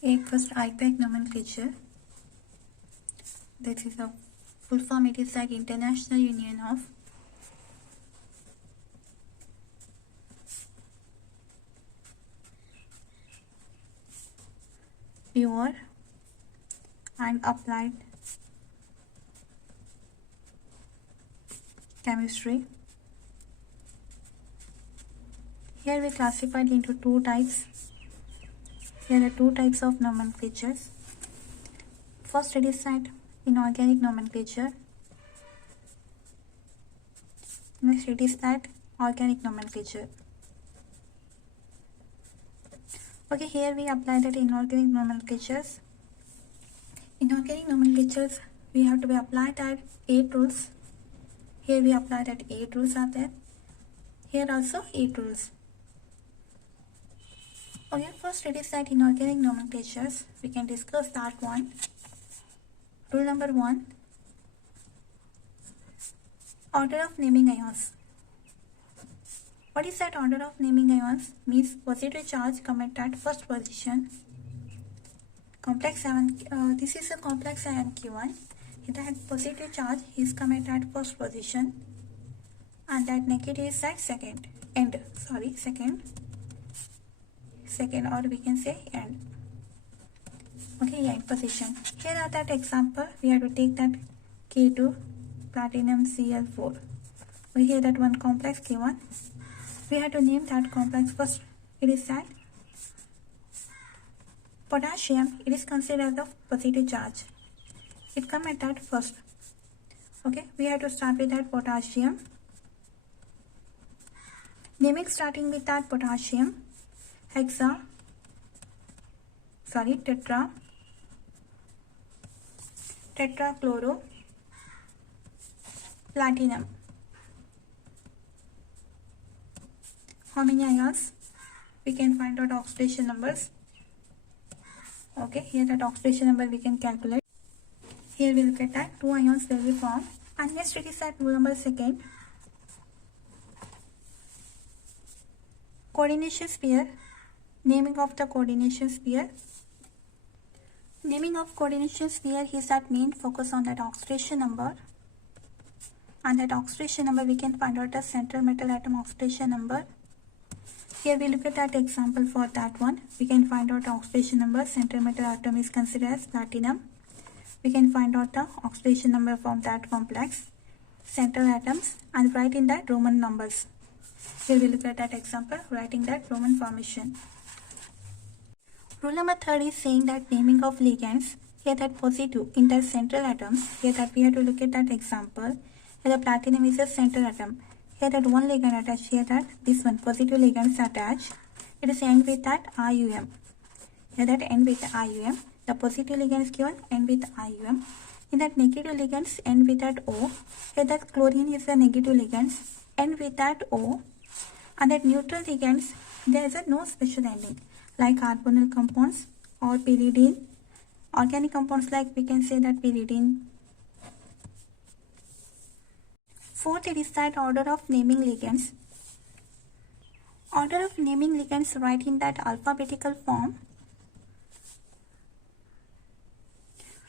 First IPAC nomenclature. That is a full form. It is like International Union of Pure and Applied Chemistry. Here we classified into two types. Here are two types of nomenclatures. First, it is that inorganic nomenclature. Next, it is that organic nomenclature. Okay, here we apply that inorganic nomenclatures. Inorganic nomenclatures, we have to be applied at 8 rules. Here we apply that 8 rules are there. Here also 8 rules. Okay, first it is that inorganic nomenclatures. We can discuss that one. Rule number 1. Order of naming ions. What is that order of naming ions? Means positive charge come at first position. Complex ion. This is a complex ion Q1. That positive charge is come at first position, and that negative is at second, or we can say end. Okay, end position. Here are that example. We have to take that K2 platinum Cl4. We hear that one complex K1. We have to name that complex first. It is that potassium. It is considered as a positive charge. It come at that first. Okay, we have to start with that potassium. Naming starting with that potassium. Tetrachloro platinum. How many ions? We can find out oxidation numbers. Okay, here that oxidation number we can calculate. Here we look at that 2 ions will be formed, and next it is that rule number 2. Coordination sphere. Naming of the coordination sphere. Naming of coordination sphere is that main focus on that oxidation number, and that oxidation number we can find out the central metal atom oxidation number. Here we look at that example for that one. We can find out the oxidation number. Central metal atom is considered as platinum. We can find out the oxidation number from that complex central atoms and write in that Roman numbers. Here we look at that example, writing that Roman formation. Rule number 3 is saying that naming of ligands. Here that positive in the central atoms. Here that we have to look at that example. Here the platinum is a central atom. Here that one ligand attached. Here that this one positive ligand is attached. It is end with that IUM. Here that end with IUM. The positive ligand is given end with IUM. In that negative ligands end with that O. Here that chlorine is a negative ligand end with that O. And that neutral ligands there is a no special ending like carbonyl compounds or pyridine. Organic compounds like we can say that pyridine. Fourth, it is that order of naming ligands. Order of naming ligands write in that alphabetical form.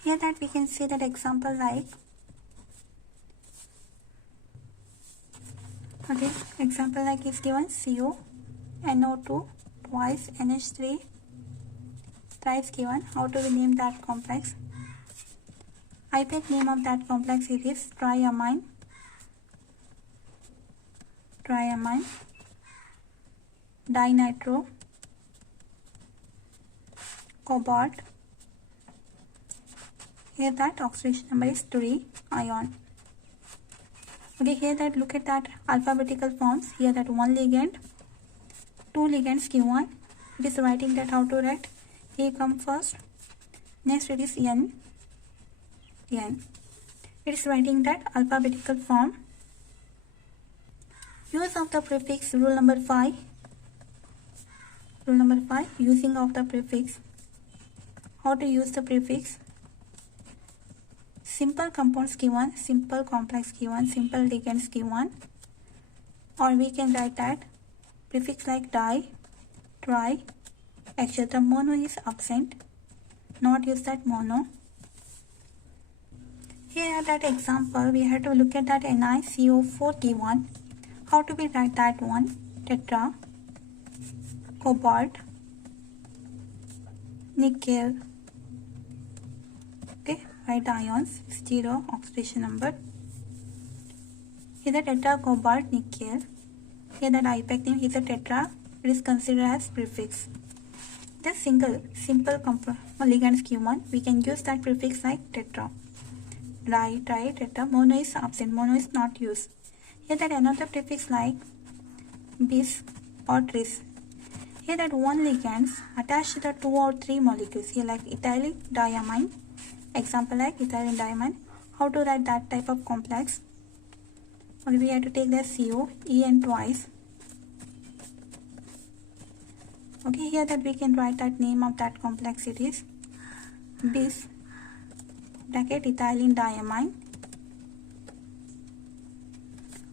Here that we can say that example like, example like is given CO, NO2, twice NH3, thrice given. How do we name that complex? IPAC name of that complex is triamine, dinitro, cobalt. Here that oxidation number is 3 ion. Okay, here that look at that alphabetical forms. Here that one ligand, 2 ligands Q1. It is writing that how to write. A come first. Next it is N. It is writing that alphabetical form. Use of the prefix. Rule number 5. Using of the prefix. How to use the prefix? Simple compounds Q1, simple complex Q1, simple ligands Q1, or we can write that prefix like di, tri, etc. Mono is absent, not use that mono. Here at that example, we have to look at that NiCO4 given. How do we write that one? Tetra, cobalt, nickel. Okay, write the ions, 0 oxidation number. Here the tetra, cobalt, nickel. Here that IUPAC name is a tetra. It is considered as prefix. The simple ligands given, we can use that prefix like tetra. Right, tetra. Mono is absent. Mono is not used. Here that another prefix like bis or tris. Here that one ligands attached to the 2 or 3 molecules. Here like ethyl diamine. Example like ethyl diamine. How to write that type of complex? Okay, we have to take the CO, En twice. Okay, here that we can write that name of that complex. It is bis bracket ethylene diamine,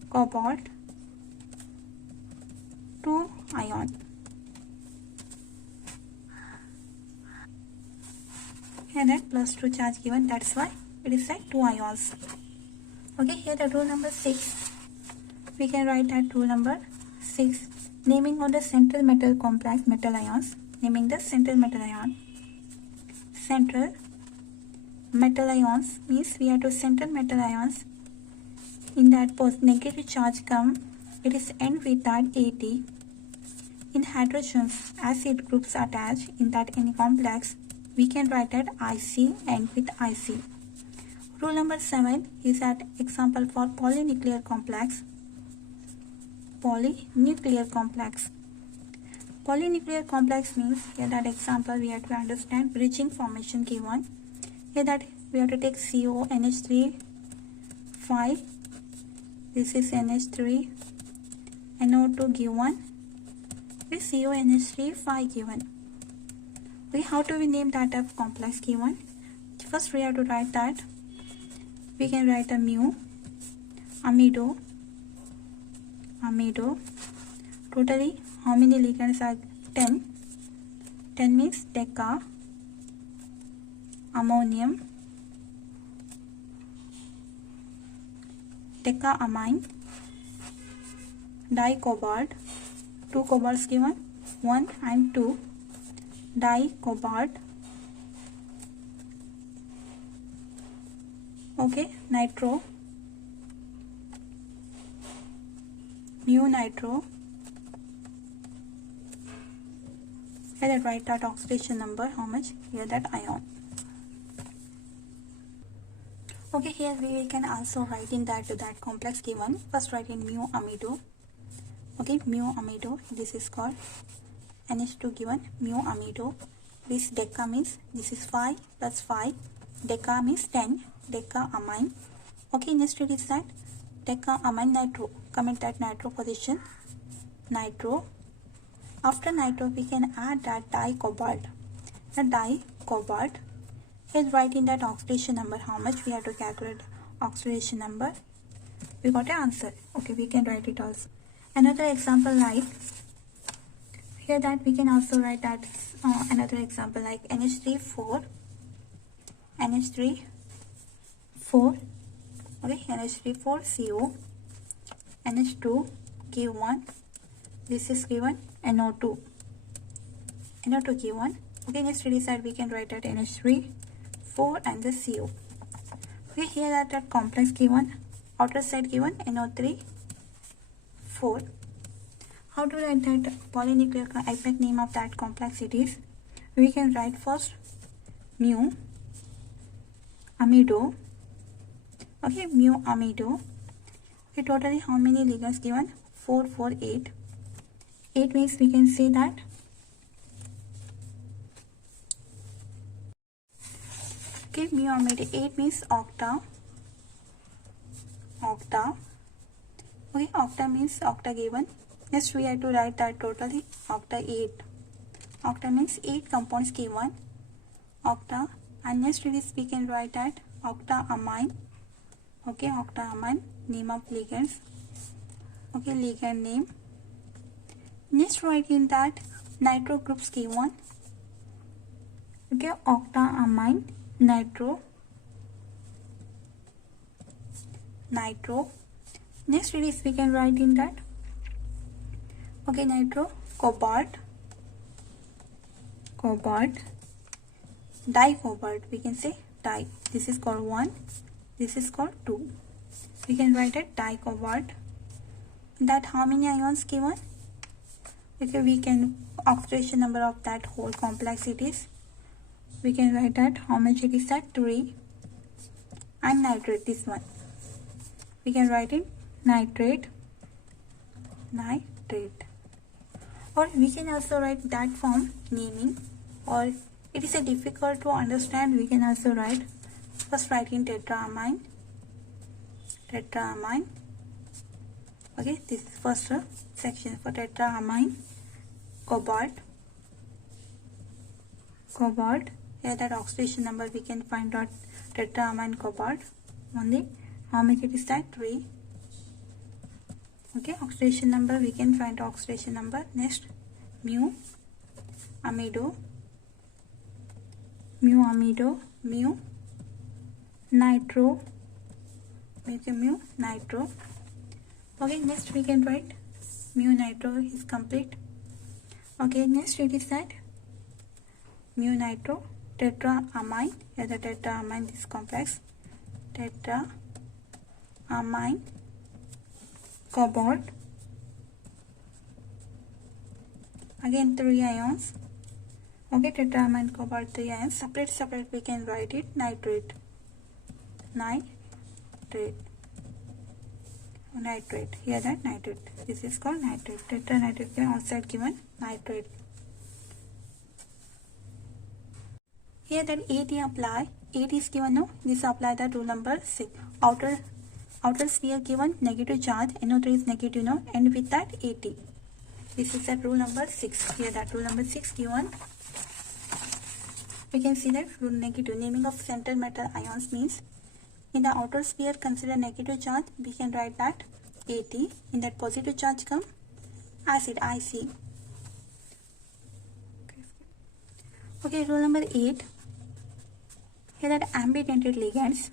cobalt, 2 ion. Here that plus 2 charge given, that's why it is like 2 ions. Okay, here the rule number 6. We can write that rule number 6. Naming of the central metal complex metal ions. Naming the central metal ion. Central metal ions means we have to central metal ions. In that negative charge come, it is end with that AT. In hydrogens, acid groups attached in that any complex, we can write that IC end with IC. Rule number 7 is that example for polynuclear complex. Polynuclear complex. Polynuclear complex means here that example we have to understand bridging formation given. Here that we have to take CO, NH3, 5. This is NH3, NO2 given. This CO, NH3, 5 given. How do we name that type of complex given? First we have to write that. We can write a mu, amido. Totally, how many ligands are 10? 10 means deca, ammonium, decaamine, dicobalt, 2 cobalts given, 1 and 2, dicobalt. Okay, nitro, mu nitro. Here that write that oxidation number, how much? Here that ion. Okay, here we can also write in that complex given. First write in mu amido. Okay, mu amido, this is called NH2 given, mu amido. This deca means this is 5 plus 5. Deca means 10, decaamine. Okay, next it is that decaamine nitro. Come at that nitro position, nitro. After nitro we can add that dicobalt. The dicobalt is write in that oxidation number, how much we have to calculate oxidation number. We got an answer. Okay, we can write it also. Another example like here that we can also write that another example like NH3 4, NH3 4. Okay, NH3 4 CO, NH2 K1. This is given NO2. NO2 K1. Okay, next to side we can write that NH3 4 and the CO. Okay, here at that complex given, outer side given NO3 4. How to write that polynuclear IUPAC name of that complex? It is, we can write first mu amido. Okay, mu amido. Okay, totally how many ligands given? 4, 4, 8. 8 means we can say that okay, mu amido 8 means octa. Okay, octa means octa given. Next we have to write that totally octa 8. Octa means 8 compounds given. Octa, and next we can write that octaamine. Okay, octaamine, name of ligands. Okay, ligand name. Next write in that nitro groups K1. Okay, octaamine nitro. Next it is we can write in that. Okay, nitro, cobalt, dicobalt, we can say di. This is called 1, this is called 2. We can write it dicobalt. That how many ions given? Okay, we can oxidation number of that whole complex it is. We can write that how much it is, that 3. And nitrate, this one. We can write it nitrate. Or we can also write that form naming, or it is a difficult to understand, we can also write, first write in tetraamine. Okay, this is first section for tetraamine. Cobalt. Here that oxidation number we can find out tetraamine cobalt only. How much it is, that 3. Okay, oxidation number we can find oxidation number. Next, mu amido, mu nitro. Okay, next we can write mu nitro is complete. Okay, next it is that mu nitro tetraamine. Here the tetraamine, this complex, tetraamine cobalt. Again 3 ions. Okay, tetraamine cobalt 3 ions. Separate we can write it nitrate. Here that nitrate. This is called nitrate. Tetranitrate outside given nitrate. Here that 8 apply. 8 is given, no? This apply that rule number 6. Outer sphere given negative charge. NO3 is negative, no? And with that 80. This is that rule number 6. Here that rule number 6 given. We can see that rule negative. Naming of center metal ions means in the outer sphere consider negative charge. We can write that 80. In that positive charge come acid, IC. Okay, rule number 8. Here are ambidextrous ligands.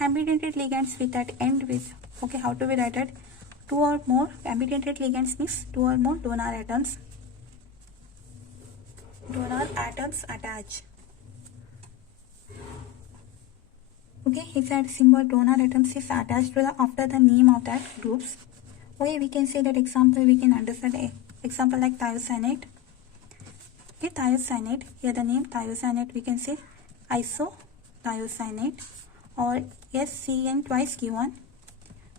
Ambidextrous ligands with that end with. Okay, how to be write it? 2 or more. Ambidextrous ligands means 2 or more donor atoms. Attach. Okay, exact symbol donor atoms is attached to the after the name of that groups. Okay, we can say that example, we can understand a example like thiocyanate. Okay, thiocyanate. Here the name thiocyanate, we can say isothiocyanate, or SCN twice given.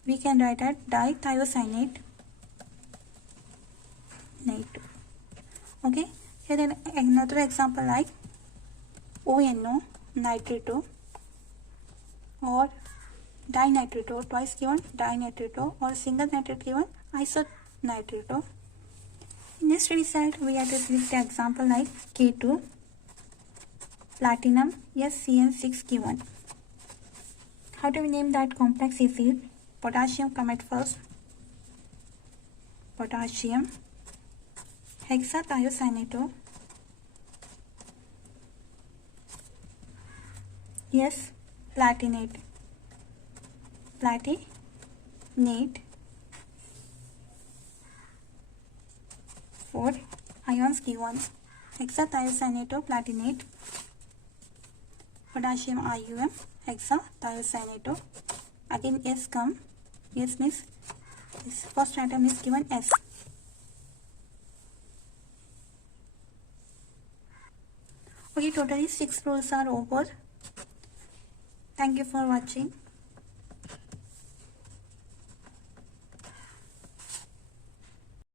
We can write that dithiocyanate. Okay, here then another example like ONO, nitrito, or dinitrito, twice given dinitrito, or single nitrate given isonitrito. In this result, we have to take the example like K2, platinum, SCN6 given. How do we name that complex acid? Potassium come at first. Potassium, hexathiocyanate, yes, platinate, 4 ions given. Hexathiocyanate, platinate, potassium IUM, hexathiocyanate. Again S come. S means this first atom is given S. Okay, totally 6 rules are over. Thank you for watching.